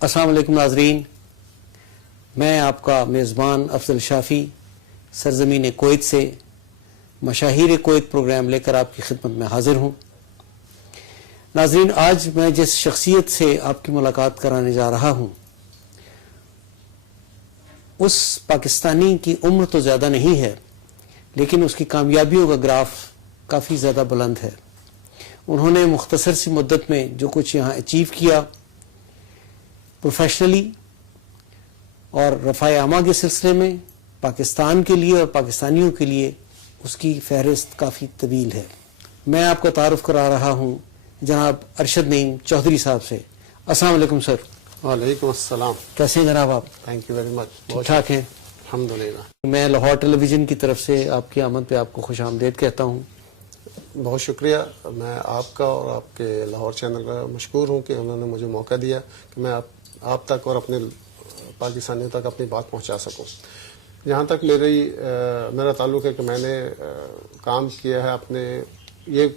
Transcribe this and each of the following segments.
السلام علیکم ناظرین، میں آپ کا میزبان افضل شافی سرزمین کویت سے مشاہیر کویت پروگرام لے کر آپ کی خدمت میں حاضر ہوں۔ ناظرین، آج میں جس شخصیت سے آپ کی ملاقات کرانے جا رہا ہوں اس پاکستانی کی عمر تو زیادہ نہیں ہے، لیکن اس کی کامیابیوں کا گراف کافی زیادہ بلند ہے۔ انہوں نے مختصر سی مدت میں جو کچھ یہاں اچیو کیا پروفیشنلی اور رفع عامہ کے سلسلے میں پاکستان کے لیے اور پاکستانیوں کے لیے، اس کی فہرست کافی طویل ہے۔ میں آپ کا تعارف کرا رہا ہوں جناب ارشد نعیم چودھری صاحب سے۔ السلام علیکم سر۔ وعلیکم السلام۔ کیسے ہیں جناب آپ؟ Thank you very much. ٹھیک ٹھاک ہیں؟ الحمدللہ۔ میں لاہور ٹیلی ویژن کی طرف سے آپ کی آمد پہ آپ کو خوش آمدید کہتا ہوں۔ بہت شکریہ، میں آپ کا اور آپ کے لاہور چینل کا مشکور ہوں کہ انہوں نے مجھے موقع دیا کہ میں آپ تک اور اپنے پاکستانیوں تک اپنی بات پہنچا سکوں۔ جہاں تک میرا تعلق ہے کہ میں نے کام کیا ہے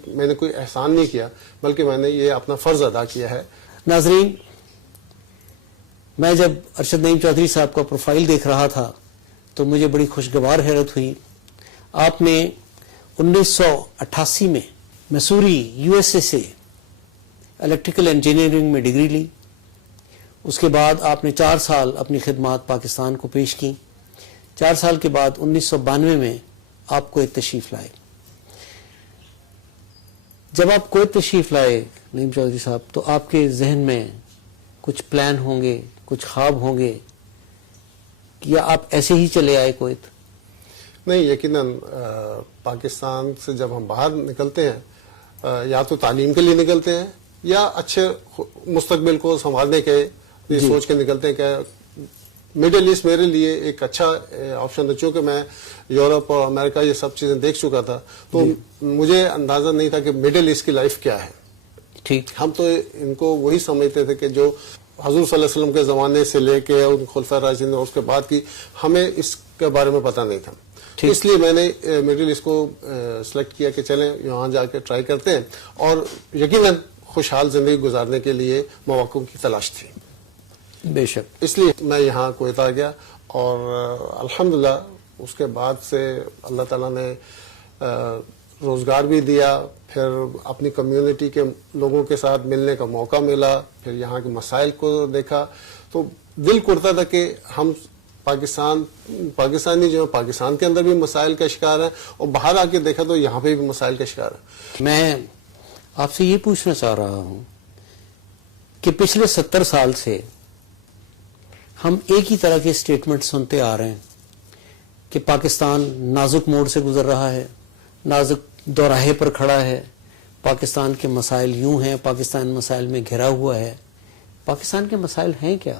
میں نے کوئی احسان نہیں کیا، بلکہ میں نے یہ اپنا فرض ادا کیا ہے۔ ناظرین، میں جب ارشد نعیم چودھری صاحب کا پروفائل دیکھ رہا تھا تو مجھے بڑی خوشگوار حیرت ہوئی۔ آپ نے 1988 میں مسوری USA سے الیکٹریکل انجینئرنگ میں ڈگری لی۔ اس کے بعد آپ نے 4 سال اپنی خدمات پاکستان کو پیش کی۔ 4 سال کے بعد 1992 میں آپ کویت تشریف لائے۔ جب آپ کویت تشریف لائے نعیم چودھری صاحب، تو آپ کے ذہن میں کچھ پلان ہوں گے، کچھ خواب ہوں گے، یا آپ ایسے ہی چلے آئے کویت؟ نہیں، یقیناً پاکستان سے جب ہم باہر نکلتے ہیں یا تو تعلیم کے لیے نکلتے ہیں یا اچھے مستقبل کو سنبھالنے کے سوچ کے نکلتے ہیں کہ مڈل ایسٹ میرے لیے ایک اچھا آپشن ہے۔ چونکہ میں یورپ اور امریکہ یہ سب چیزیں دیکھ چکا تھا، تو مجھے اندازہ نہیں تھا کہ مڈل ایسٹ کی لائف کیا ہے۔ ٹھیک، ہم تو ان کو وہی سمجھتے تھے کہ جو حضور صلی اللہ علیہ وسلم کے زمانے سے لے کے ان خلفاء راشدین اور اس کے بعد کی، ہمیں اس کے بارے میں پتہ نہیں تھا۔ اس لیے میں نے مڈل ایسٹ کو سلیکٹ کیا کہ چلیں یہاں جا کے ٹرائی کرتے ہیں، اور یقیناً خوشحال زندگی گزارنے کے لیے مواقع کی تلاش تھی۔ بے شک۔ اس لیے میں یہاں کویت آ گیا، اور الحمدللہ اس کے بعد سے اللہ تعالیٰ نے روزگار بھی دیا، پھر اپنی کمیونٹی کے لوگوں کے ساتھ ملنے کا موقع ملا، پھر یہاں کے مسائل کو دیکھا، تو دل کرتا تھا کہ ہم پاکستانی جو ہے پاکستان کے اندر بھی مسائل کا شکار ہے، اور باہر آ کے دیکھا تو یہاں پہ بھی مسائل کا شکار ہے۔ میں آپ سے یہ پوچھنا چاہ رہا ہوں کہ پچھلے 70 سال سے ہم ایک ہی طرح کے اسٹیٹمنٹ سنتے آ رہے ہیں کہ پاکستان نازک موڑ سے گزر رہا ہے، نازک دوراہے پر کھڑا ہے، پاکستان کے مسائل یوں ہیں، پاکستان مسائل میں گھرا ہوا ہے۔ پاکستان کے مسائل ہیں کیا؟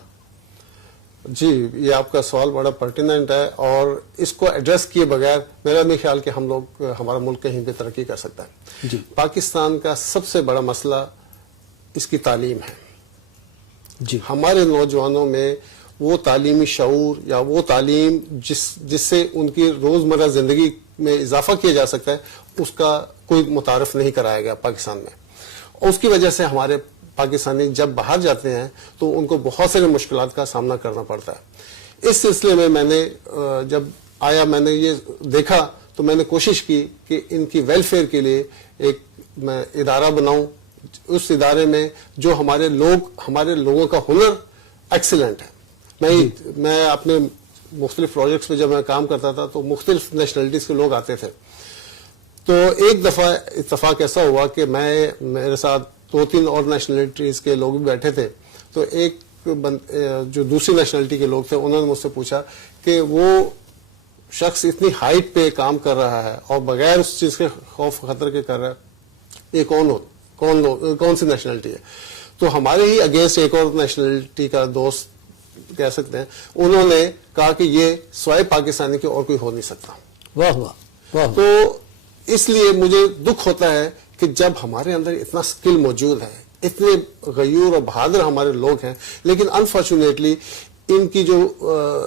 جی، یہ آپ کا سوال بڑا پرٹیننٹ ہے، اور اس کو ایڈریس کیے بغیر میرا نہیں خیال کہ ہمارا ملک کہیں پہ ترقی کر سکتا ہے۔ جی، پاکستان کا سب سے بڑا مسئلہ اس کی تعلیم ہے۔ جی، ہمارے نوجوانوں میں وہ تعلیمی شعور یا وہ تعلیم جس سے ان کی روزمرہ زندگی میں اضافہ کیا جا سکتا ہے، اس کا کوئی متعارف نہیں کرایا گیا پاکستان میں، اور اس کی وجہ سے ہمارے پاکستانی جب باہر جاتے ہیں تو ان کو بہت سارے مشکلات کا سامنا کرنا پڑتا ہے۔ اس سلسلے میں نے جب آیا، میں نے یہ دیکھا تو میں نے کوشش کی کہ ان کی ویلفیئر کے لیے ایک میں ادارہ بناؤں، اس ادارے میں جو ہمارے لوگوں کا ہنر ایکسیلنٹ ہے۔ میں اپنے مختلف پروجیکٹس پہ جب میں کام کرتا تھا تو مختلف نیشنلٹیز کے لوگ آتے تھے، تو ایک دفعہ اتفاق ایسا ہوا کہ میرے ساتھ 2-3 اور نیشنلٹیز کے لوگ بھی بیٹھے تھے، تو ایک جو دوسری نیشنلٹی کے لوگ تھے انہوں نے مجھ سے پوچھا کہ وہ شخص اتنی ہائٹ پہ کام کر رہا ہے اور بغیر اس چیز کے خوف خطر کے کر رہا ہے، یہ کون سی نیشنلٹی ہے؟ تو ہمارے ہی اگینسٹ ایک اور نیشنلٹی کا دوست کہہ سکتے ہیں، انہوں نے کہا کہ یہ سوائے پاکستانی کے اور کوئی ہو نہیں سکتا۔ واہ واہ واہ۔ تو اس لیے مجھے دکھ ہوتا ہے کہ جب ہمارے اندر اتنا سکل موجود ہے، اتنے غیور اور بہادر ہمارے لوگ ہیں، لیکن انفارچونیٹلی ان کی جو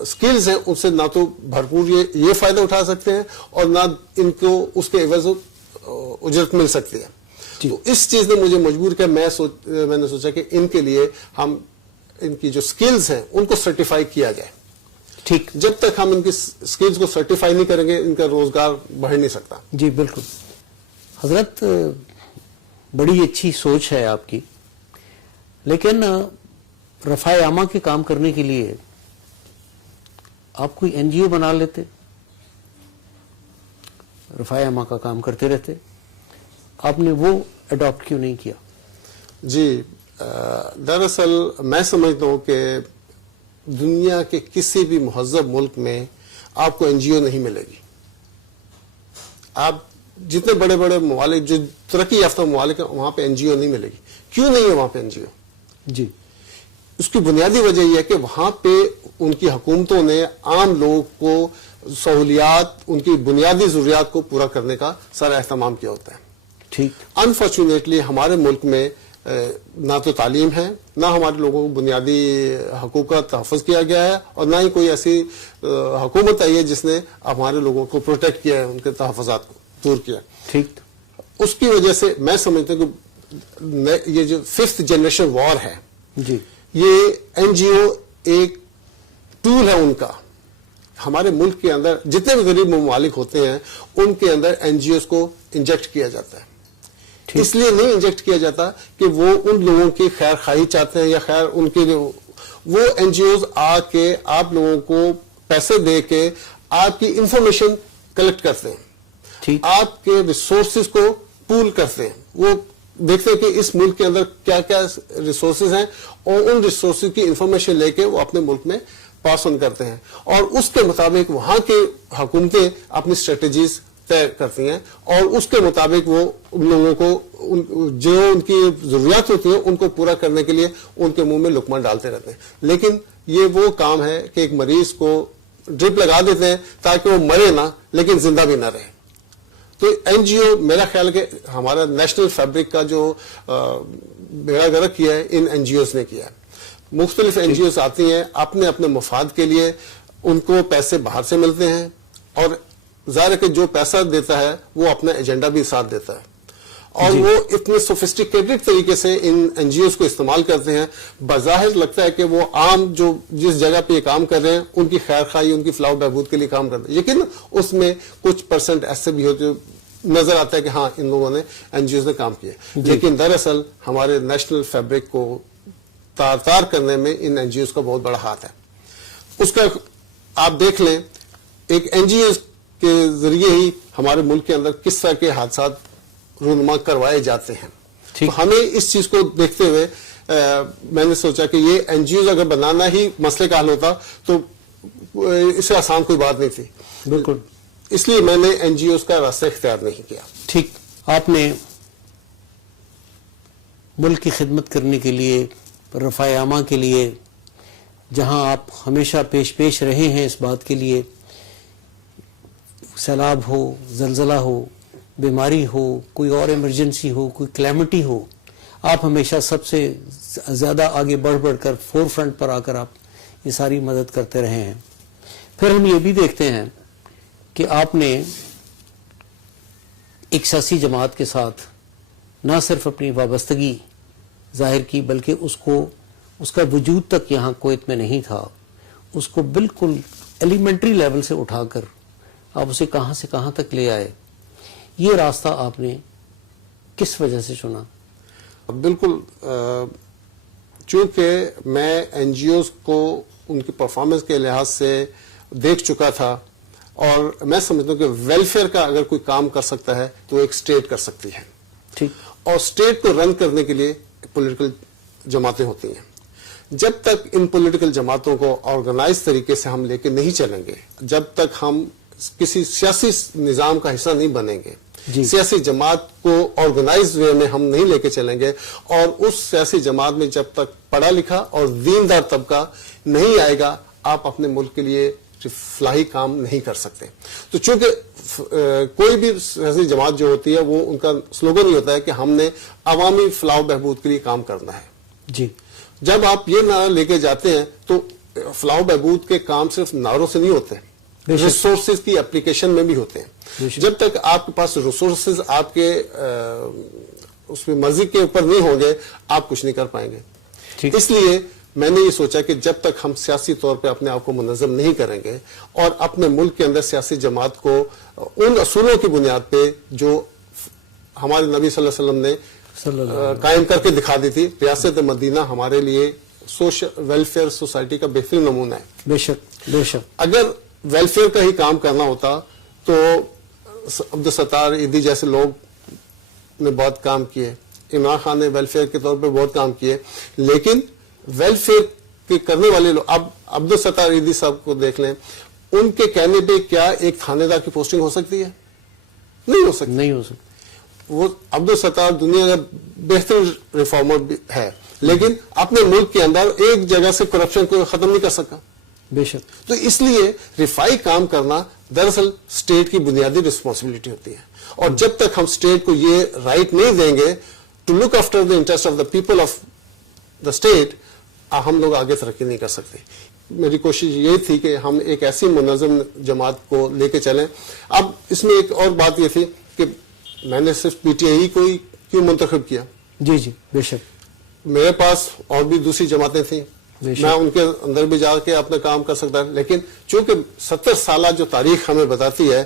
سکلز ہیں ان سے نہ تو بھرپور یہ فائدہ اٹھا سکتے ہیں اور نہ ان کو اس کے عوض اجرت مل سکتی ہے۔ تو اس چیز نے مجھے مجبور کیا، میں نے سوچا کہ ان کے لیے ہم ان کی جو سکلز ہیں ان کو سرٹیفائی کیا جائے. ٹھیک. جب تک ہم ان کی سکلز کو سرٹیفائی نہیں کریں گے ان کا روزگار بڑھ نہیں سکتا. جی بالکل. حضرت بڑی اچھی سوچ ہے آپ کی، لیکن رفع عامہ کے کام کرنے کے لیے آپ کوئی این جی او بنا لیتے، رفع عامہ کا کام کرتے رہتے. آپ نے وہ اڈاپٹ کیوں نہیں کیا؟ جی دراصل میں سمجھتا ہوں کہ دنیا کے کسی بھی مہذب ملک میں آپ کو این جی او نہیں ملے گی. آپ جتنے بڑے بڑے ممالک جو ترقی یافتہ ممالک ہیں وہاں پہ این جی او نہیں ملے گی. کیوں نہیں ہے وہاں پہ این جی او؟ جی اس کی بنیادی وجہ یہ ہے کہ وہاں پہ ان کی حکومتوں نے عام لوگوں کو سہولیات، ان کی بنیادی ضروریات کو پورا کرنے کا سارا اہتمام کیا ہوتا ہے. ٹھیک. انفارچونیٹلی ہمارے ملک میں نہ تو تعلیم ہے، نہ ہمارے لوگوں کو بنیادی حقوق کا تحفظ کیا گیا ہے، اور نہ ہی کوئی ایسی حکومت آئی ہے جس نے ہمارے لوگوں کو پروٹیکٹ کیا ہے، ان کے تحفظات کو دور کیا. ٹھیک. اس کی وجہ سے میں سمجھتا ہوں کہ یہ جو 5th جنریشن وار ہے، جی یہ این جی او ایک ٹول ہے ان کا. ہمارے ملک کے اندر جتنے بھی غریب ممالک ہوتے ہیں ان کے اندر این جی اوز کو انجیکٹ کیا جاتا ہے. اس لیے نہیں انجیکٹ کیا جاتا کہ وہ ان لوگوں کی خیر خواہی چاہتے ہیں یا خیر ان کے وہ این جی اوز آ کے آپ لوگوں کو پیسے دے کے آپ کی انفارمیشن کلیکٹ کرتے ہیں، آپ کے ریسورسز کو پول کرتے ہیں. وہ دیکھتے ہیں کہ اس ملک کے اندر کیا کیا ریسورسز ہیں اور ان ریسورسز کی انفارمیشن لے کے وہ اپنے ملک میں پاس آن کرتے ہیں، اور اس کے مطابق وہاں کے حکومتیں اپنی اسٹریٹجیز طے کرتی ہیں، اور اس کے مطابق وہ ان لوگوں کو جو ان کی ضروریات ہوتی ہیں ان کو پورا کرنے کے لیے ان کے منہ میں لقمہ ڈالتے رہتے ہیں. لیکن یہ وہ کام ہے کہ ایک مریض کو ڈرپ لگا دیتے ہیں تاکہ وہ مرے نہ لیکن زندہ بھی نہ رہے. تو این جی او میرا خیال کہ ہمارا نیشنل فیبرک کا جو بیڑا گرک کیا ہے ان این جی اوز نے کیا ہے. مختلف این جی اوز آتی ہیں اپنے اپنے مفاد کے لیے، ان کو پیسے باہر سے ملتے ہیں، اور ظاہر ہے کہ جو پیسہ دیتا ہے وہ اپنا ایجنڈا بھی ساتھ دیتا ہے، اور وہ اتنے سوفسٹیکیٹڈ طریقے سے ان این جی اوز کو استعمال کرتے ہیں. بظاہر لگتا ہے کہ وہ عام جو جس جگہ پہ یہ کام کر رہے ہیں ان کی خیر خواہی، ان کی فلاح و بہبود کے لیے کام کرتے ہیں، لیکن اس میں کچھ پرسنٹ ایسے بھی ہوتے نظر آتا ہے کہ ہاں ان لوگوں نے این جی اوز نے کام کیا. لیکن دراصل ہمارے نیشنل فیبرک کو تار تار کرنے میں ان این جی اوز کا بہت بڑا ہاتھ ہے. اس کا آپ دیکھ لیں ایک این جی اوز کے ذریعے ہی ہمارے ملک کے اندر کس طرح کے حادثات رونما کروائے جاتے ہیں. تو ہمیں اس چیز کو دیکھتے ہوئے میں نے سوچا کہ یہ این جی اوز اگر بنانا ہی مسئلے کا حل ہوتا تو اس سے آسان کوئی بات نہیں تھی. بالکل. اس لیے میں نے این جی اوز کا راستہ اختیار نہیں کیا. ٹھیک. آپ نے ملک کی خدمت کرنے کے لیے، رفع عامہ کے لیے، جہاں آپ ہمیشہ پیش رہے ہیں اس بات کے لیے، سیلاب ہو، زلزلہ ہو، بیماری ہو، کوئی اور ایمرجنسی ہو، کوئی کلیمٹی ہو، آپ ہمیشہ سب سے زیادہ آگے بڑھ کر فور فرنٹ پر آ کر آپ یہ ساری مدد کرتے رہے ہیں. پھر ہم یہ بھی دیکھتے ہیں کہ آپ نے ایک سیاسی جماعت کے ساتھ نہ صرف اپنی وابستگی ظاہر کی بلکہ اس کا وجود تک یہاں کویت میں نہیں تھا، اس کو بالکل ایلیمنٹری لیول سے اٹھا کر آپ اسے کہاں سے کہاں تک لے آئے. یہ راستہ آپ نے کس وجہ سے چنا؟ بالکل چونکہ میں این جی اوز کو ان کی پرفارمنس کے لحاظ سے دیکھ چکا تھا، اور میں سمجھتا ہوں کہ ویلفیئر کا اگر کوئی کام کر سکتا ہے تو ایک اسٹیٹ کر سکتی ہے. ٹھیک. اور اسٹیٹ کو رن کرنے کے لیے پولیٹیکل جماعتیں ہوتی ہیں. جب تک ان پولیٹیکل جماعتوں کو آرگنائز طریقے سے ہم لے کے نہیں چلیں گے، جب تک ہم کسی سیاسی نظام کا حصہ نہیں بنیں گے، سیاسی جماعت کو آرگنائز وے میں ہم نہیں لے کے چلیں گے، اور اس سیاسی جماعت میں جب تک پڑھا لکھا اور دیندار طبقہ نہیں آئے گا، آپ اپنے ملک کے لیے فلاحی کام نہیں کر سکتے. تو چونکہ کوئی بھی سیاسی جماعت جو ہوتی ہے وہ ان کا سلوگن ہی ہوتا ہے کہ ہم نے عوامی فلاح و بہبود کے لیے کام کرنا ہے. جی. جب آپ یہ نعرہ لے کے جاتے ہیں تو فلاح و بہبود کے کام صرف نعروں سے نہیں ہوتے، ریسورسز کی اپلیکیشن میں بھی ہوتے ہیں. جب تک آپ کے پاس ریسورسز آپ کے اس میں مرضی کے اوپر نہیں ہوں گے، آپ کچھ نہیں کر پائیں گے. اس لیے میں نے یہ سوچا کہ جب تک ہم سیاسی طور پہ اپنے آپ کو منظم نہیں کریں گے اور اپنے ملک کے اندر سیاسی جماعت کو ان اصولوں کی بنیاد پہ جو ہمارے نبی صلی اللہ علیہ وسلم نے قائم کر کے دکھا دی تھی، ریاست مدینہ ہمارے لیے سوشل ویلفیئر سوسائٹی کا بہترین نمونہ ہے. بے شک بے شک. اگر ویلفیئر کا ہی کام کرنا ہوتا تو عبدالستار ایدھی جیسے لوگ نے بہت کام کیے، عمران خان نے ویلفیئر کے طور پہ بہت کام کیے، لیکن ویلفیئر کے کرنے والے لوگ، اب عبدالستار ایدھی صاحب کو دیکھ لیں، ان کے کہنے پہ کیا ایک تھانے دار کی پوسٹنگ ہو سکتی ہے؟ نہیں ہو سکتی. نہیں ہو سکتی. وہ عبدالستار دنیا کا بہترین ریفارمر بھی ہے، لیکن اپنے ملک کے اندر ایک جگہ سے کرپشن کو ختم نہیں کر سکا. بے شک. تو اس لیے رفائی کام کرنا دراصل اسٹیٹ کی بنیادی رسپانسبلٹی ہوتی ہے، اور جب تک ہم اسٹیٹ کو یہ رائٹ نہیں دیں گے to look after the interest of the people of the state, ہم لوگ آگے ترقی نہیں کر سکتے. میری کوشش یہ تھی کہ ہم ایک ایسی منظم جماعت کو لے کے چلیں. اب اس میں ایک اور بات یہ تھی کہ میں نے صرف پی ٹی آئی کو ہی کیوں منتخب کیا؟ جی جی بے شک. میرے پاس اور بھی دوسری جماعتیں تھیں، میں ان کے اندر بھی جا کے اپنا کام کر سکتا ہے، لیکن چونکہ 70 سالہ جو تاریخ ہمیں بتاتی ہے،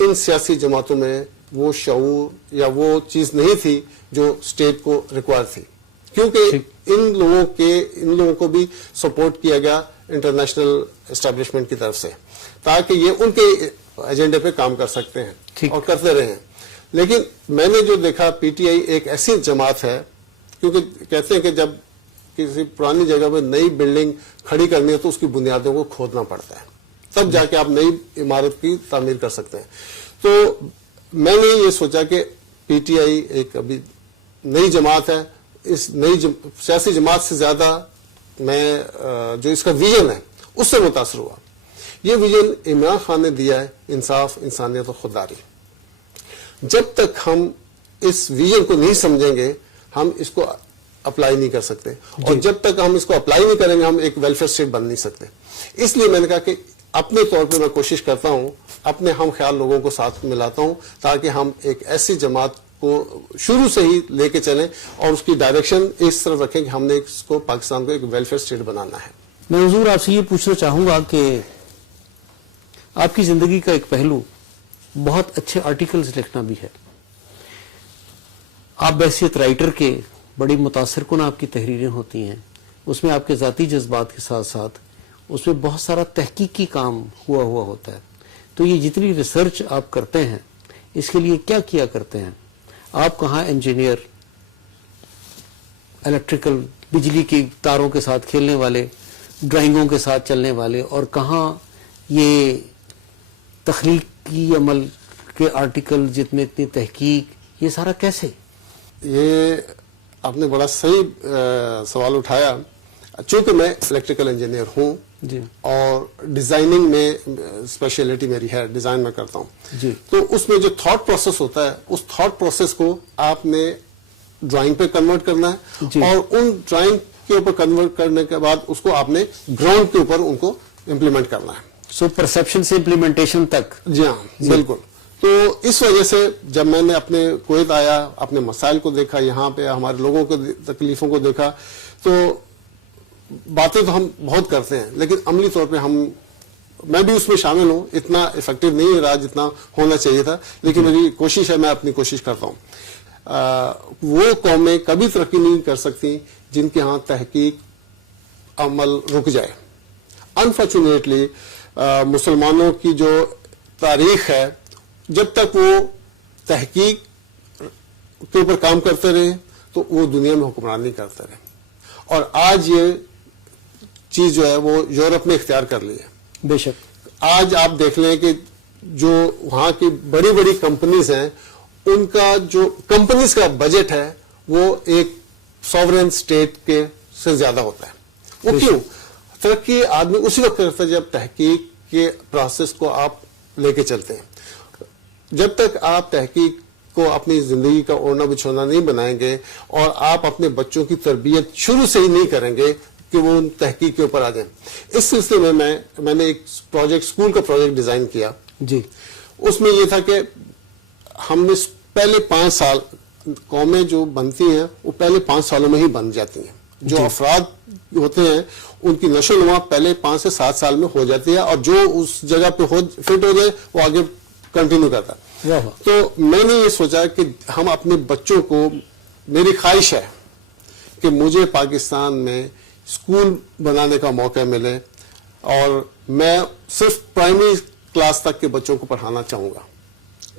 ان سیاسی جماعتوں میں وہ شعور یا وہ چیز نہیں تھی جو اسٹیٹ کو ریکوائر تھی، کیونکہ ان لوگوں کو بھی سپورٹ کیا گیا انٹرنیشنل اسٹیبلشمنٹ کی طرف سے، تاکہ یہ ان کے ایجنڈے پہ کام کر سکتے ہیں اور کرتے رہے ہیں. لیکن میں نے جو دیکھا، پی ٹی آئی ایک ایسی جماعت ہے، کیونکہ کہتے ہیں کہ جب کسی پرانی جگہ پہ نئی بلڈنگ کھڑی کرنی ہے تو اس کی بنیادوں کو کھودنا پڑتا ہے، تب جا کے آپ نئی عمارت کی تعمیر کر سکتے ہیں. تو میں نے یہ سوچا کہ پی ٹی آئی ایک ابھی نئی جماعت ہے، اس نئی سیاسی جماعت سے زیادہ میں جو اس کا ویژن ہے اس سے متاثر ہوا. یہ ویژن عمران خان نے دیا ہے، انصاف، انسانیت اور خودداری. جب تک ہم اس ویژن کو نہیں سمجھیں گے ہم اس کو اپلائی نہیں کر سکتے، اور جب تک ہم اس کو اپلائی نہیں کریں گے ہم ایک ویلفیئر اسٹیٹ بن نہیں سکتے. اس لیے میں نے کہا کہ اپنے طور پہ میں کوشش کرتا ہوں، اپنے ہم خیال لوگوں کو ساتھ ملاتا ہوں، تاکہ ہم ایک ایسی جماعت کو شروع سے ہی لے کے چلیں اور اس کی ڈائریکشن اس طرف رکھیں کہ ہم نے اس کو پاکستان کو ایک ویلفیئر اسٹیٹ بنانا ہے. میں حضور آپ سے یہ پوچھنا چاہوں گا کہ آپ کی زندگی کا ایک پہلو بہت اچھے آرٹیکلز لکھنا بھی ہے. آپ بحیثیت رائٹر کے بڑی متاثر کن آپ کی تحریریں ہوتی ہیں، اس میں آپ کے ذاتی جذبات کے ساتھ ساتھ اس میں بہت سارا تحقیقی کام ہوا ہوتا ہے. تو یہ جتنی ریسرچ آپ کرتے ہیں اس کے لیے کیا کیا کرتے ہیں آپ؟ کہاں انجینئر، الیکٹریکل، بجلی کی تاروں کے ساتھ کھیلنے والے، ڈرائنگوں کے ساتھ چلنے والے، اور کہاں یہ تخلیقی عمل کے آرٹیکل جت میں اتنی تحقیق، یہ سارا کیسے؟ یہ آپ نے بڑا صحیح سوال اٹھایا. چونکہ میں الیکٹریکل انجینئر ہوں جی، اور ڈیزائننگ میں اسپیشلٹی میری ہے، ڈیزائن میں کرتا ہوں جی، تو اس میں جو تھاٹ پروسیس ہوتا ہے اس تھاٹ پروسیس کو آپ نے ڈرائنگ پہ کنورٹ کرنا ہے جی، اور ان ڈرائنگ کے اوپر کنورٹ کرنے کے بعد اس کو آپ نے گراؤنڈ کے اوپر ان کو امپلیمنٹ کرنا ہے. سو پرسپشن سے امپلیمنٹیشن تک. جی ہاں بالکل. تو اس وجہ سے جب میں نے اپنے کویت آیا، اپنے مسائل کو دیکھا، یہاں پہ ہمارے لوگوں کو تکلیفوں کو دیکھا، تو باتیں تو ہم بہت کرتے ہیں لیکن عملی طور پہ میں بھی اس میں شامل ہوں، اتنا افیکٹو نہیں رہا جتنا ہونا چاہیے تھا، لیکن میری کوشش ہے، میں اپنی کوشش کرتا ہوں. وہ قومیں کبھی ترقی نہیں کر سکتی جن کے ہاں تحقیق عمل رک جائے. انفارچونیٹلی مسلمانوں کی جو تاریخ ہے، جب تک وہ تحقیق کے اوپر کام کرتے رہے تو وہ دنیا میں حکمرانی کرتے رہے، اور آج یہ چیز جو ہے وہ یورپ نے اختیار کر لی ہے. بے شک. آج آپ دیکھ لیں کہ جو وہاں کی بڑی بڑی کمپنیز ہیں، ان کا جو کمپنیز کا بجٹ ہے وہ ایک سوورن اسٹیٹ کے سے زیادہ ہوتا ہے. وہ کیوں؟ ترقی آدمی اسی وقت کرتا ہے جب تحقیق کے پروسیس کو آپ لے کے چلتے ہیں. جب تک آپ تحقیق کو اپنی زندگی کا اوڑھنا بچھونا نہیں بنائیں گے اور آپ اپنے بچوں کی تربیت شروع سے ہی نہیں کریں گے کہ وہ تحقیق کے اوپر آ جائیں. اس سلسلے میں نے ایک پروجیکٹ، اسکول کا پروجیکٹ ڈیزائن کیا جی. اس میں یہ تھا کہ ہم نے پہلے 5 سال، قومیں جو بنتی ہیں وہ پہلے 5 سالوں میں ہی بن جاتی ہیں، جو افراد ہوتے ہیں ان کی نشو و نما پہلے 5 سے 7 سال میں ہو جاتی ہے، اور جو اس جگہ پہ فٹ ہو جائے وہ آگے کنٹینیو کرتا ہے۔ تو میں نے یہ سوچا کہ ہم اپنے بچوں کو، میری خواہش ہے کہ مجھے پاکستان میں اسکول بنانے کا موقع ملے، اور میں صرف پرائمری کلاس تک کے بچوں کو پڑھانا چاہوں گا۔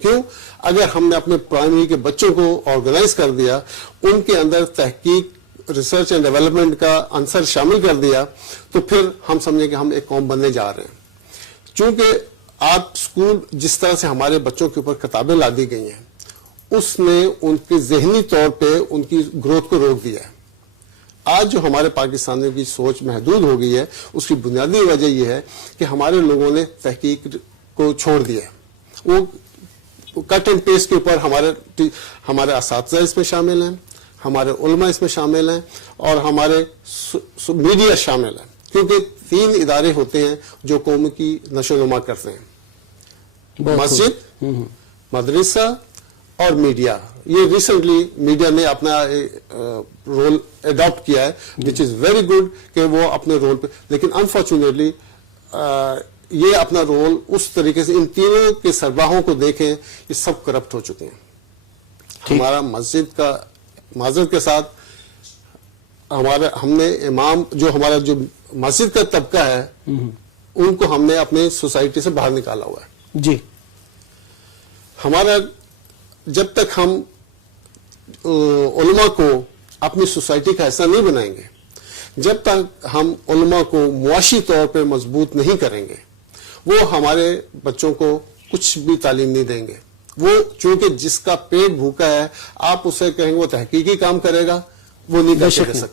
کیوں؟ اگر ہم نے اپنے پرائمری کے بچوں کو آرگنائز کر دیا، ان کے اندر تحقیق، ریسرچ اینڈ ڈیولپمنٹ کا عنصر شامل کر دیا، تو پھر ہم سمجھیں کہ ہم ایک قوم بننے جا رہے ہیں۔ چونکہ آپ اسکول جس طرح سے ہمارے بچوں کے اوپر کتابیں لا دی گئی ہیں، اس نے ان کے ذہنی طور پہ ان کی گروتھ کو روک دیا ہے۔ آج جو ہمارے پاکستانیوں کی سوچ محدود ہو گئی ہے، اس کی بنیادی وجہ یہ ہے کہ ہمارے لوگوں نے تحقیق کو چھوڑ دیا ہے۔ وہ کٹ اینڈ پیسٹ کے اوپر ہمارے اساتذہ اس میں شامل ہیں، ہمارے علماء اس میں شامل ہیں، اور ہمارے میڈیا شامل ہیں، کیونکہ 3 ادارے ہوتے ہیں جو قوم کی نشو و نما کرتے ہیں: مسجد، مدرسہ اور میڈیا۔ یہ ریسنٹلی میڈیا نے اپنا رول اڈاپٹ کیا ہے، وچ از ویری گڈ کہ وہ اپنے رول پہ، لیکن انفارچونیٹلی یہ اپنا رول اس طریقے سے ان تینوں کے سربراہوں کو دیکھیں، یہ سب کرپٹ ہو چکے ہیں۔ ہمارا مسجد کا، معذرت کے ساتھ، ہم نے امام، ہمارا جو مسجد کا طبقہ ہے، ان کو ہم نے اپنے سوسائٹی سے باہر نکالا ہوا ہے۔ جی، ہمارا جب تک ہم علماء کو اپنی سوسائٹی کا حصہ نہیں بنائیں گے، جب تک ہم علماء کو معاشی طور پہ مضبوط نہیں کریں گے، وہ ہمارے بچوں کو کچھ بھی تعلیم نہیں دیں گے۔ وہ چونکہ جس کا پیٹ بھوکا ہے، آپ اسے کہیں گے وہ تحقیقی کام کرے گا، وہ نہیں کر سکتا۔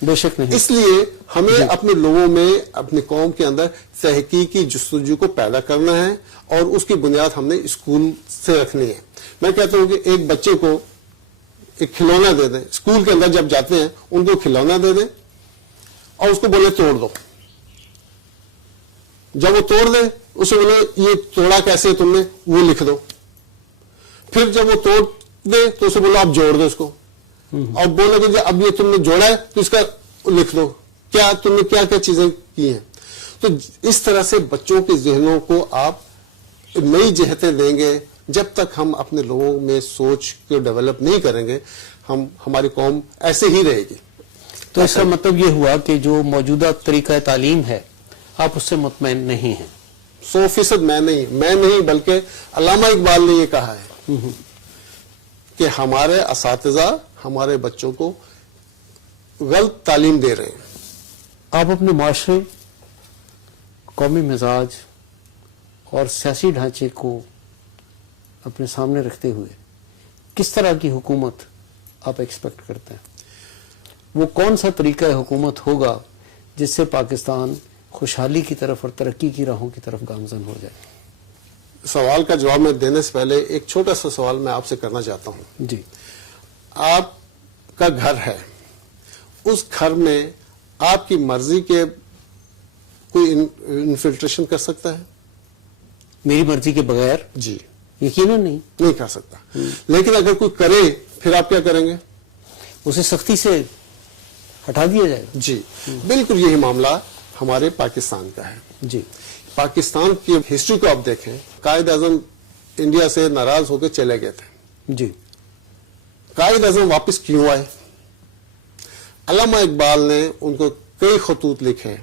بے شک نہیں۔ اس لیے ہمیں اپنے لوگوں میں، اپنی قوم کے اندر تحقیقی جستجو کو پیدا کرنا ہے، اور اس کی بنیاد ہم نے اسکول سے رکھنی ہے۔ میں کہتا ہوں کہ ایک بچے کو ایک کھلونا دے دیں، اسکول کے اندر جب جاتے ہیں ان کو کھلونا دے دیں اور اس کو بولے توڑ دو۔ جب وہ توڑ دے، اسے بولے یہ توڑا کیسے تم نے، وہ لکھ دو۔ پھر جب وہ توڑ دے تو اسے بولو آپ جوڑ دو اس کو، اور بولو کہ اب یہ تم نے جوڑا ہے تو اس کا لکھ دو، کیا تم نے کیا کیا چیزیں کی ہیں۔ تو اس طرح سے بچوں کے ذہنوں کو آپ نئی جہتیں دیں گے۔ جب تک ہم اپنے لوگوں میں سوچ کو ڈیولپ نہیں کریں گے، ہماری قوم ایسے ہی رہے گی۔ تو اس کا مطلب یہ ہوا کہ جو موجودہ طریقہ تعلیم ہے، آپ اس سے مطمئن نہیں ہیں؟ 100% میں نہیں، بلکہ علامہ اقبال نے یہ کہا ہے کہ ہمارے اساتذہ ہمارے بچوں کو غلط تعلیم دے رہے ہیں۔ آپ اپنے معاشرے، قومی مزاج اور سیاسی ڈھانچے کو اپنے سامنے رکھتے ہوئے کس طرح کی حکومت آپ ایکسپیکٹ کرتے ہیں؟ وہ کون سا طریقہ حکومت ہوگا جس سے پاکستان خوشحالی کی طرف اور ترقی کی راہوں کی طرف گامزن ہو جائے؟ سوال کا جواب میں دینے سے پہلے ایک چھوٹا سا سوال میں آپ سے کرنا چاہتا ہوں۔ جی، آپ کا گھر ہے، اس گھر میں آپ کی مرضی کے کوئی انفلٹریشن کر سکتا ہے؟ میری مرضی کے بغیر؟ جی، یقیناً نہیں کر سکتا۔ لیکن اگر کوئی کرے پھر آپ کیا کریں گے؟ اسے سختی سے ہٹا دیا جائے گا۔ جی، بالکل یہی معاملہ ہمارے پاکستان کا ہے۔ جی، پاکستان کی ہسٹری کو آپ دیکھیں، قائد اعظم انڈیا سے ناراض ہو کے چلے گئے تھے۔ جی، قائد اعظم واپس کیوں آئے؟ علامہ اقبال نے ان کو کئی خطوط لکھے،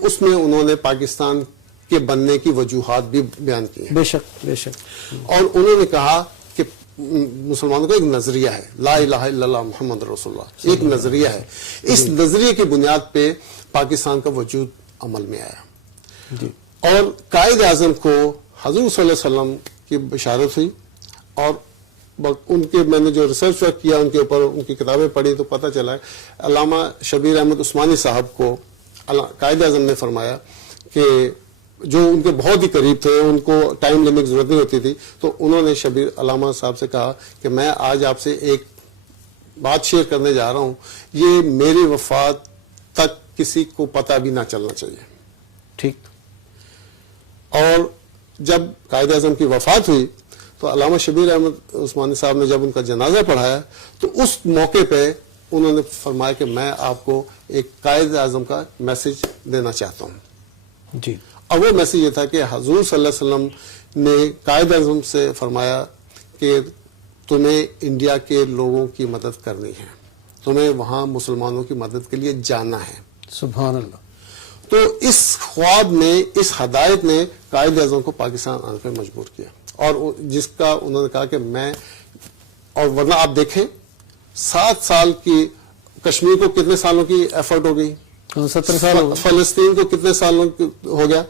اس میں انہوں نے پاکستان کے بننے کی وجوہات بھی بیان کی ہیں۔ بے شک بے شک۔ اور انہوں نے کہا کہ مسلمانوں کا ایک نظریہ ہے، لا الہ الا اللہ محمد رسول اللہ، ایک نظریہ ہے، اس نظریے کی بنیاد پہ پاکستان کا وجود عمل میں آیا۔ جی، اور قائد اعظم کو حضور صلی اللہ علیہ وسلم کی بشارت ہوئی، اور ان کے میں نے جو ریسرچ ورک کیا ان کے اوپر، ان کی کتابیں پڑھی تو پتہ چلا ہے علامہ شبیر احمد عثمانی صاحب کو قائد اعظم نے فرمایا کہ جو ان کے بہت ہی قریب تھے، ان کو ٹائم لینے کی ضرورت نہیں ہوتی تھی، تو انہوں نے شبیر علامہ صاحب سے کہا کہ میں آج آپ سے ایک بات شیئر کرنے جا رہا ہوں، یہ میری وفات تک کسی کو پتہ بھی نہ چلنا چاہیے۔ ٹھیک۔ اور جب قائد اعظم کی وفات ہوئی تو علامہ شبیر احمد عثمانی صاحب نے جب ان کا جنازہ پڑھایا تو اس موقع پہ انہوں نے فرمایا کہ میں آپ کو ایک قائد اعظم کا میسج دینا چاہتا ہوں. جی. اور وہ میسج یہ تھا کہ حضور صلی اللہ علیہ وسلم نے قائد اعظم سے فرمایا کہ تمہیں انڈیا کے لوگوں کی مدد کرنی ہے, تمہیں وہاں مسلمانوں کی مدد کے لیے جانا ہے. سبحان اللہ. تو اس خواب نے, اس ہدایت نے قائد اعظم کو پاکستان آنے پر مجبور کیا, اور جس کا انہوں نے کہا کہ میں, اور ورنہ آپ دیکھیں 7 سال کی کشمیر کو کتنے سالوں کی ایفرٹ ہو گئی, 70 سال ہو گئے. فلسطین کو کتنے سالوں ہو گیا,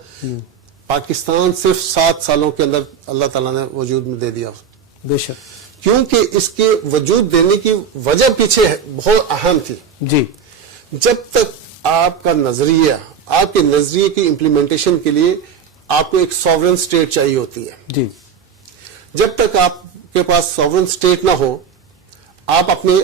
پاکستان صرف 7 سالوں کے اندر اللہ تعالیٰ نے وجود میں دے دیا. بے شک. کیونکہ اس کے وجود دینے کی وجہ پیچھے بہت اہم تھی. جی. جب تک آپ کا نظریہ, آپ کے نظریے کی امپلیمنٹیشن کے لیے آپ کو ایک سوورن اسٹیٹ چاہیے ہوتی ہے. جی. جب تک آپ کے پاس سوورن اسٹیٹ نہ ہو آپ اپنے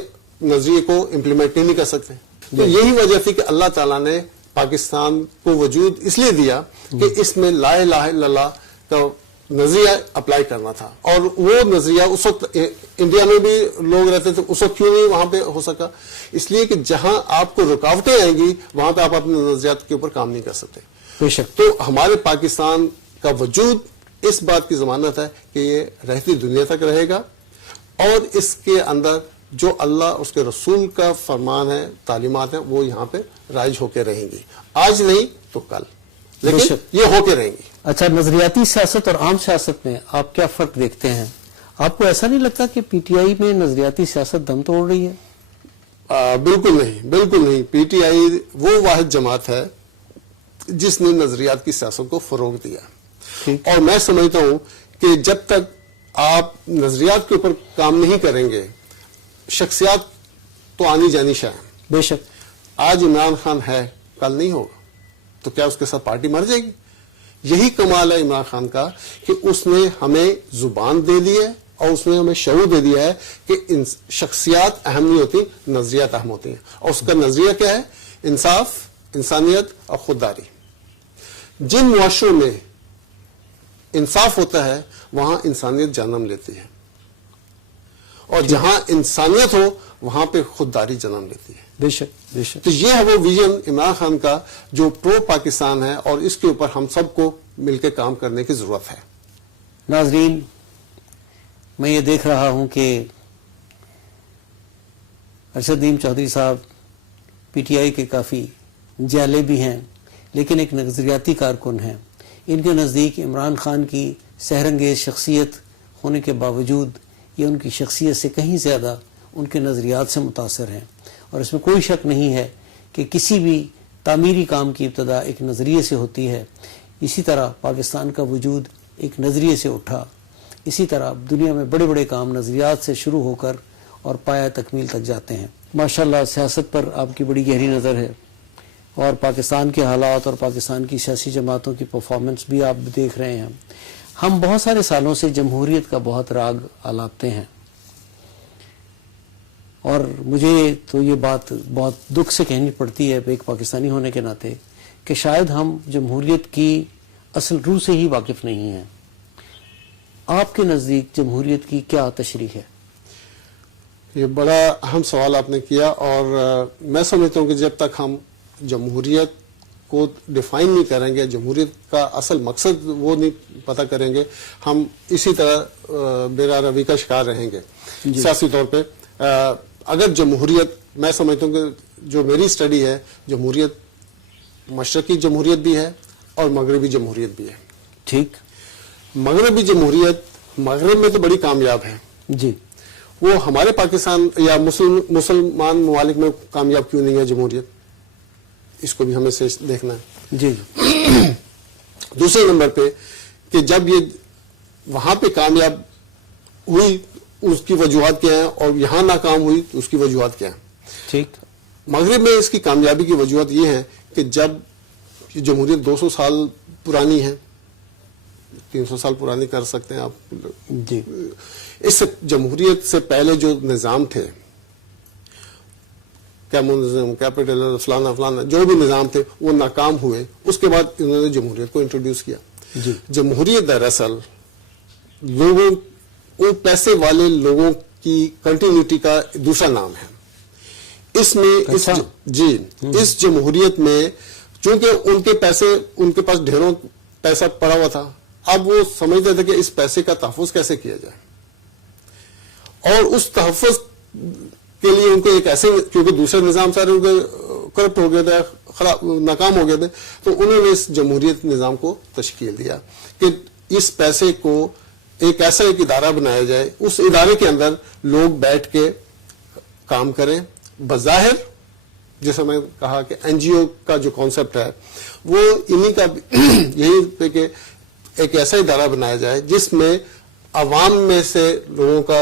نظریے کو امپلیمنٹ نہیں کر سکتے. تو یہی وجہ تھی کہ اللہ تعالیٰ نے پاکستان کو وجود اس لیے دیا کہ اس میں لا الہ الا اللہ کا نظریہ اپلائی کرنا تھا, اور وہ نظریہ اس وقت انڈیا میں بھی لوگ رہتے تھے, اس وقت کیوں نہیں وہاں پہ ہو سکا؟ اس لیے کہ جہاں آپ کو رکاوٹیں آئیں گی وہاں پہ آپ اپنے نظریات کے اوپر کام نہیں کر سکتے. بے شک. تو ہمارے پاکستان کا وجود اس بات کی ضمانت ہے کہ یہ رہتی دنیا تک رہے گا, اور اس کے اندر جو اللہ اس کے رسول کا فرمان ہے, تعلیمات ہیں, وہ یہاں پہ رائج ہو کے رہیں گی. آج نہیں تو کل, لیکن یہ ہو کے رہیں گی. اچھا, نظریاتی سیاست اور عام سیاست میں آپ کیا فرق دیکھتے ہیں؟ آپ کو ایسا نہیں لگتا کہ پی ٹی آئی میں نظریاتی سیاست دم توڑ رہی ہے؟ بالکل نہیں, بالکل نہیں. پی ٹی آئی وہ واحد جماعت ہے جس نے نظریات کی سیاست کو فروغ دیا, اور میں سمجھتا ہوں کہ جب تک آپ نظریات کے اوپر کام نہیں کریں گے, شخصیات تو آنی جانی شاید. بے شک. آج عمران خان ہے, کل نہیں ہوگا, تو کیا اس کے ساتھ پارٹی مر جائے گی؟ یہی کمال ہے عمران خان کا کہ اس نے ہمیں زبان دے دی ہے, اور اس نے ہمیں شعور دے دیا ہے کہ شخصیات اہم نہیں ہوتی, نظریات اہم ہوتی ہیں. اور اس کا نظریہ کیا ہے؟ انصاف, انسانیت اور خودداری. جن معاشروں میں انصاف ہوتا ہے وہاں انسانیت جنم لیتی ہے, اور جہاں انسانیت ہو وہاں پہ خودداری جنم لیتی ہے. بے شک, بے شک. تو یہ ہے وہ ویژن عمران خان کا جو پرو پاکستان ہے, اور اس کے اوپر ہم سب کو مل کے کام کرنے کی ضرورت ہے. ناظرین, میں یہ دیکھ رہا ہوں کہ ارشد نعیم چودھری صاحب پی ٹی آئی کے کافی جالے بھی ہیں, لیکن ایک نظریاتی کارکن ہیں. ان کے نزدیک عمران خان کی سحرانگیز شخصیت ہونے کے باوجود یہ ان کی شخصیت سے کہیں زیادہ ان کے نظریات سے متاثر ہیں, اور اس میں کوئی شک نہیں ہے کہ کسی بھی تعمیری کام کی ابتدا ایک نظریے سے ہوتی ہے. اسی طرح پاکستان کا وجود ایک نظریے سے اٹھا, اسی طرح دنیا میں بڑے بڑے کام نظریات سے شروع ہو کر اور پایہ تکمیل تک جاتے ہیں. ماشاءاللہ سیاست پر آپ کی بڑی گہری نظر ہے, اور پاکستان کے حالات اور پاکستان کی سیاسی جماعتوں کی پرفارمنس بھی آپ دیکھ رہے ہیں. ہم بہت سارے سالوں سے جمہوریت کا بہت راگ آلاپتے ہیں, اور مجھے تو یہ بات بہت دکھ سے کہنی پڑتی ہے ایک پاکستانی ہونے کے ناطے کہ شاید ہم جمہوریت کی اصل روح سے ہی واقف نہیں ہیں. آپ کے نزدیک جمہوریت کی کیا تشریح ہے؟ یہ بڑا اہم سوال آپ نے کیا, اور میں سمجھتا ہوں کہ جب تک ہم جمہوریت کو ڈیفائن نہیں کریں گے, جمہوریت کا اصل مقصد وہ نہیں پتہ کریں گے, ہم اسی طرح بیرا روی کا شکار رہیں گے. سیاسی طور پہ اگر جمہوریت, میں سمجھتا ہوں کہ جو میری سٹڈی ہے, جمہوریت مشرقی جمہوریت بھی ہے اور مغربی جمہوریت بھی ہے. ٹھیک. مغربی جمہوریت مغرب میں تو بڑی کامیاب ہے جی, وہ ہمارے پاکستان یا مسلمان ممالک میں کامیاب کیوں نہیں ہے جمہوریت, اس کو بھی ہمیں سے دیکھنا ہے. جی. دوسرے نمبر پہ کہ جب یہ وہاں پہ کامیاب ہوئی اس کی وجوہات کیا ہیں, اور یہاں ناکام ہوئی تو اس کی وجوہات کیا ہیں. ٹھیک. مغرب میں اس کی کامیابی کی وجوہات یہ ہے کہ جب یہ جمہوریت 200 سال پرانی ہے, 300 سال پرانی کر سکتے ہیں آپ. جی. اس جمہوریت سے پہلے جو نظام تھے, کمیونزم, کیپٹل, فلانا فلانا جو بھی نظام تھے وہ ناکام ہوئے. اس کے بعد انہوں نے جمہوریت کو انٹروڈیوس کیا. جی. جمہوریت دراصل لوگوں, ان پیسے والے لوگوں کی کنٹینیوٹی کا دوسرا نام ہے. اس میں اس جمہوریت میں چونکہ ان کے پاس ڈھیروں پیسہ پڑا ہوا تھا، اب وہ سمجھتے تھے کہ اس پیسے کا تحفظ کیسے کیا جائے، اور اس تحفظ کے لیے ان کو ایک ایسے، کیونکہ دوسرے نظام سارے ان کے کرپٹ ہو گئے تھے، ناکام ہو گئے تھے، تو انہوں نے اس جمہوریت نظام کو تشکیل دیا کہ اس پیسے کو ایک ایسا ایک ادارہ بنایا جائے، اس ادارے کے اندر لوگ بیٹھ کے کام کریں، بظاہر جیسا میں کہا کہ این جی او کا جو کانسیپٹ ہے وہ انہی کا یہی پہ کہ ایک ایسا ادارہ بنایا جائے جس میں عوام میں سے لوگوں کا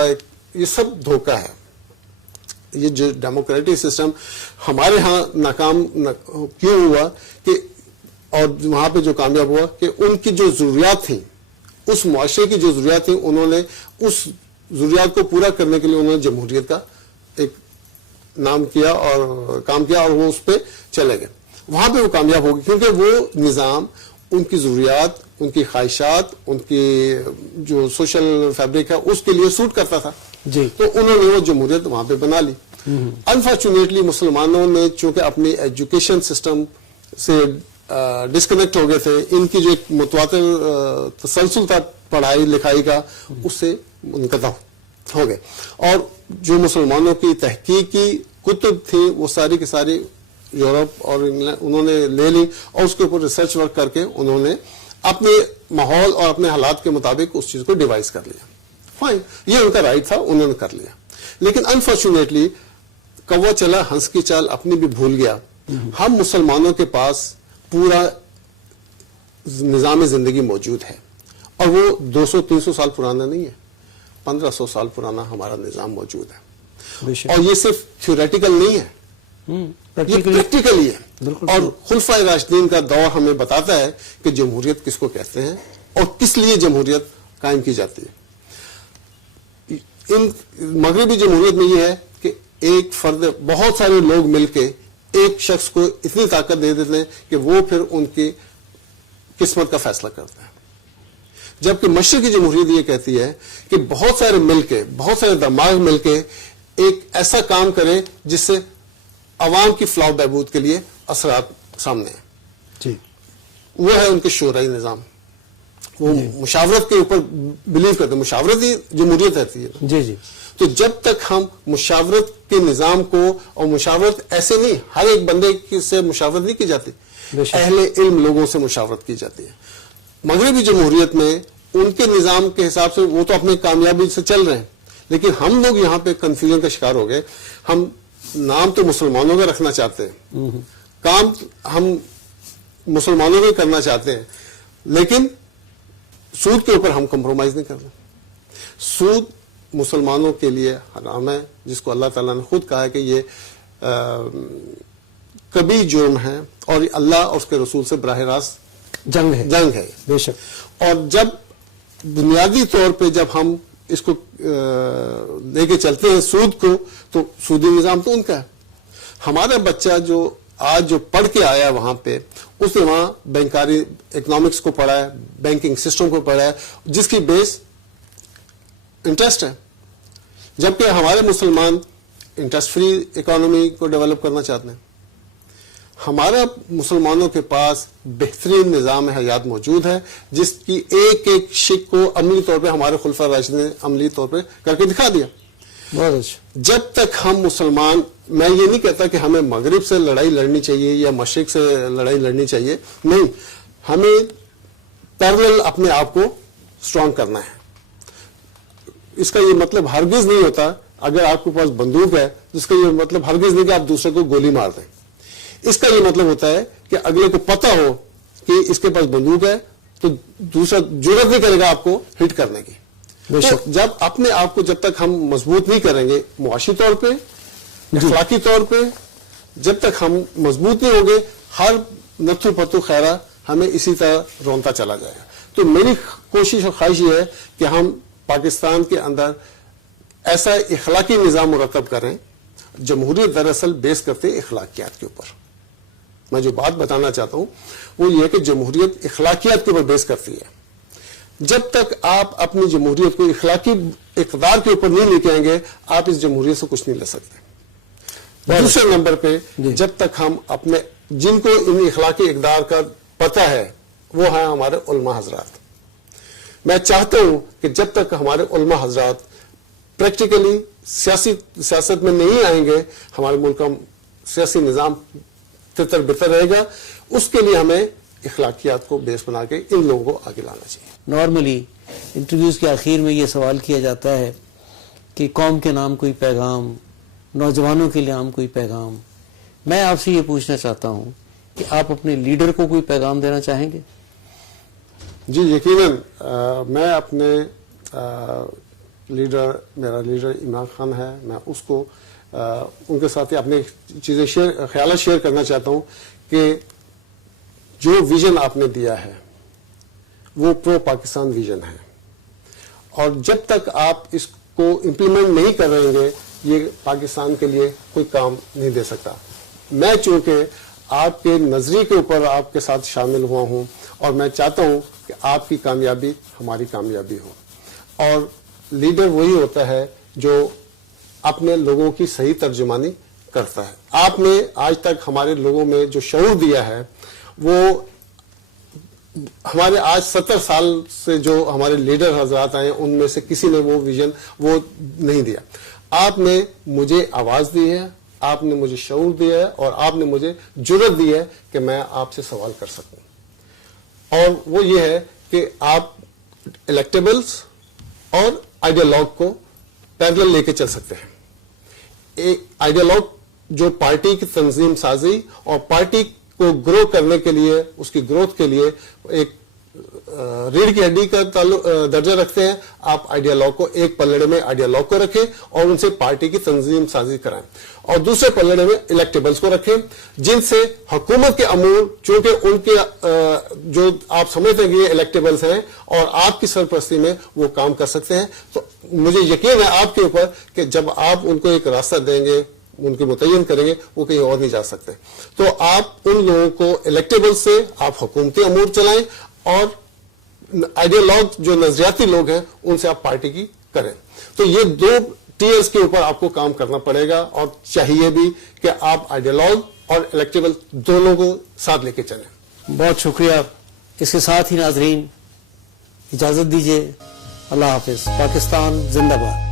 یہ سب دھوکہ ہے. یہ جو ڈیموکریٹک سسٹم ہمارے ہاں ناکام کیوں ہوا کہ اور وہاں پہ جو کامیاب ہوا کہ ان کی جو ضروریات تھیں، اس معاشرے کی جو ضروریات تھیں، انہوں نے اس ضروریات کو پورا کرنے کے لیے انہوں نے جمہوریت کا ایک نام کیا اور کام کیا، اور وہ اس پہ چلے گئے. وہاں پہ وہ کامیاب ہو گئے کیونکہ وہ نظام ان کی ضروریات، ان کی خواہشات، ان کی جو سوشل فیبرک ہے اس کے لیے سوٹ کرتا تھا. تو انہوں نے وہ جمہوریت وہاں پہ بنا لی. انفارچونیٹلی مسلمانوں نے چونکہ اپنی ایجوکیشن سسٹم سے ڈسکنیکٹ ہو گئے تھے، ان کی جو ایک متواتر تسلسل تھا پڑھائی لکھائی کا، اس سے منقطع ہو گئے، اور جو مسلمانوں کی تحقیقی کتب تھی وہ ساری کی ساری یورپ اور انہوں نے لے لی، اور اس کے اوپر ریسرچ ورک کر کے انہوں نے اپنے ماحول اور اپنے حالات کے مطابق اس چیز کو ڈیوائز کر لیا. فائن، یہ ان کا رائٹ تھا، انہوں نے کر لیا. لیکن انفارچونیٹلی کوا چلا ہنس کی چال اپنی بھی بھول گیا. ہم مسلمانوں کے پاس پورا نظام زندگی موجود ہے، اور وہ 200-300 سال پرانا نہیں ہے، 1500 سال پرانا ہمارا نظام موجود ہے. اور یہ صرف تھیوریٹیکل نہیں ہے، یہ پریکٹیکلی ہے. اور خلفائے راشدین کا دور ہمیں بتاتا ہے کہ جمہوریت کس کو کہتے ہیں اور کس لیے جمہوریت قائم کی جاتی ہے. مغربی جمہوریت میں یہ ہے کہ ایک فرد، بہت سارے لوگ مل کے ایک شخص کو اتنی طاقت دے دیتے ہیں کہ وہ پھر ان کی قسمت کا فیصلہ کرتا ہے. جبکہ مشرقی جمہوریت یہ کہتی ہے کہ بہت سارے مل کے، بہت سارے دماغ مل کے ایک ایسا کام کریں جس سے عوام کی فلاح و بہبود کے لیے اثرات سامنے ہیں. وہ ہے ان کے شورائی نظام. وہ مشاورت کے اوپر بلیو کرتے ہیں، مشاورت ہی جمہوریت رہتی ہے. تو جب تک ہم مشاورت کے نظام کو، اور مشاورت ایسے نہیں ہر ایک بندے سے مشاورت نہیں کی جاتی، اہل علم لوگوں سے مشاورت کی جاتی ہے. مغربی جمہوریت میں ان کے نظام کے حساب سے وہ تو اپنی کامیابی سے چل رہے ہیں، لیکن ہم لوگ یہاں پہ کنفیوژن کا شکار ہو گئے. ہم نام تو مسلمانوں کا رکھنا چاہتے ہیں، کام ہم مسلمانوں کا کرنا چاہتے ہیں، لیکن سود کے اوپر ہم کمپرومائز نہیں کر رہے. سود مسلمانوں کے لیے حرام ہے، جس کو اللہ تعالیٰ نے خود کہا ہے کہ یہ کبھی جرم ہے، اور اللہ اور اس کے رسول سے براہ راست جنگ ہے. بے شک. اور جب بنیادی طور پہ جب ہم اس کو لے کے چلتے ہیں سود کو، تو سودی نظام تو ان کا ہے. ہمارا بچہ جو آج جو پڑھ کے آیا وہاں پہ، اس نے وہاں بینکاری اکنامکس کو پڑھا ہے، بینکنگ سسٹم کو پڑھا ہے، جس کی بیس انٹرسٹ ہے. جبکہ ہمارے مسلمان انٹرسٹ فری اکانومی کو ڈیولپ کرنا چاہتے ہیں. ہمارا مسلمانوں کے پاس بہترین نظام حیات موجود ہے، جس کی ایک ایک شک کو عملی طور پہ ہمارے خلفاء راشدین نے عملی طور پہ کر کے دکھا دیا. جب تک ہم مسلمان، میں یہ نہیں کہتا کہ ہمیں مغرب سے لڑائی لڑنی چاہیے یا مشرق سے لڑائی لڑنی چاہیے، نہیں، ہمیں پیرلل اپنے آپ کو اسٹرانگ کرنا ہے. اس کا یہ مطلب ہرگز نہیں ہوتا اگر آپ کے پاس بندوق ہے، اس کا یہ مطلب ہرگز نہیں کہ آپ دوسرے کو گولی مار دیں. اس کا یہ مطلب ہوتا ہے کہ اگلے کو پتہ ہو کہ اس کے پاس بندوق ہے تو دوسرا جرأت نہیں کرے گا آپ کو ہٹ کرنے کی. تو جب اپنے آپ کو جب تک ہم مضبوط نہیں کریں گے معاشی طور پہ، اخلاقی طور پہ، جب تک ہم مضبوط نہیں ہوں گے، ہر نتھو پتو خیرہ ہمیں اسی طرح رونتا چلا جائے گا. تو میری کوشش اور خواہش یہ ہے کہ ہم پاکستان کے اندر ایسا اخلاقی نظام مرتب کریں. جمہوریت دراصل بیس کرتے اخلاقیات کے اوپر. میں جو بات بتانا چاہتا ہوں وہ یہ ہے کہ جمہوریت اخلاقیات کے اوپر بیس کرتی ہے. جب تک آپ اپنی جمہوریت کو اخلاقی اقدار کے اوپر نہیں لے کے آئیں گے، آپ اس جمہوریت سے کچھ نہیں لے سکتے. دوسرے نمبر پہ جب تک ہم اپنے جن کو ان اخلاقی اقدار کا پتہ ہے وہ ہیں ہمارے علماء حضرات. میں چاہتا ہوں کہ جب تک ہمارے علماء حضرات پریکٹیکلی سیاست میں نہیں آئیں گے ہمارے ملک کا سیاسی نظام تتر بتر رہے گا. اس کے لیے ہمیں اخلاقیات کو بیس بنا کے ان لوگوں کو آگے لانا چاہیے. نارملی انٹرویوز کے آخر میں یہ سوال کیا جاتا ہے کہ قوم کے نام کوئی پیغام، نوجوانوں کے نام کوئی پیغام. میں آپ سے یہ پوچھنا چاہتا ہوں کہ آپ اپنے لیڈر کو کوئی پیغام دینا چاہیں گے؟ جی یقیناً میں اپنے لیڈر، میرا لیڈر عمران خان ہے، میں اس کو ان کے ساتھ اپنے چیزیں خیالات شیئر کرنا چاہتا ہوں کہ جو ویژن آپ نے دیا ہے وہ پرو پاکستان ویژن ہے، اور جب تک آپ اس کو امپلیمنٹ نہیں کر رہے گے یہ پاکستان کے لیے کوئی کام نہیں دے سکتا. میں چونکہ آپ کے نظریے کے اوپر آپ کے ساتھ شامل ہوا ہوں اور میں چاہتا ہوں کہ آپ کی کامیابی ہماری کامیابی ہو. اور لیڈر وہی ہوتا ہے جو اپنے لوگوں کی صحیح ترجمانی کرتا ہے. آپ نے آج تک ہمارے لوگوں میں جو شعور دیا ہے وہ ہمارے آج 70 سال سے جو ہمارے لیڈر حضرات آئے ان میں سے کسی نے وہ ویژن وہ نہیں دیا. آپ نے مجھے آواز دی ہے، آپ نے مجھے شعور دیا ہے، اور آپ نے مجھے جرأت دی ہے کہ میں آپ سے سوال کر سکوں. اور وہ یہ ہے کہ آپ الیکٹیبلز اور آئیڈیالوگ کو پیرلل لے کے چل سکتے ہیں. ایک آئیڈیالوگ جو پارٹی کی تنظیم سازی اور پارٹی کو گرو کرنے کے لیے، اس کی گروتھ کے لیے ایک ریڑھ کی ہڈی کا درجہ رکھتے ہیں، آپ آئیڈیالوگ کو ایک پلڑے میں آئیڈیالوگ کو رکھیں اور ان سے پارٹی کی تنظیم سازی کرائیں، اور دوسرے پلڑے میں الیکٹیبلز کو رکھیں جن سے حکومت کے امور، چونکہ ان کے جو آپ سمجھتے ہیں کہ یہ الیکٹیبلز ہیں اور آپ کی سرپرستی میں وہ کام کر سکتے ہیں. تو مجھے یقین ہے آپ کے اوپر کہ جب آپ ان کو ایک راستہ دیں گے، ان کے متعین کریں گے، وہ کہیں اور نہیں جا سکتے. تو آپ ان لوگوں کو الیکٹیبل سے آپ حکومتی امور چلائیں، اور آئیڈیالوگ جو نظریاتی لوگ ہیں ان سے آپ پارٹی کی کریں. تو یہ دو ٹیئرز کے اوپر آپ کو کام کرنا پڑے گا، اور چاہیے بھی کہ آپ آئیڈیالوگ اور الیکٹیبل دونوں کو ساتھ لے کے چلیں. بہت شکریہ. اس کے ساتھ ہی ناظرین اجازت دیجیے. اللہ حافظ. پاکستان زندہ باد.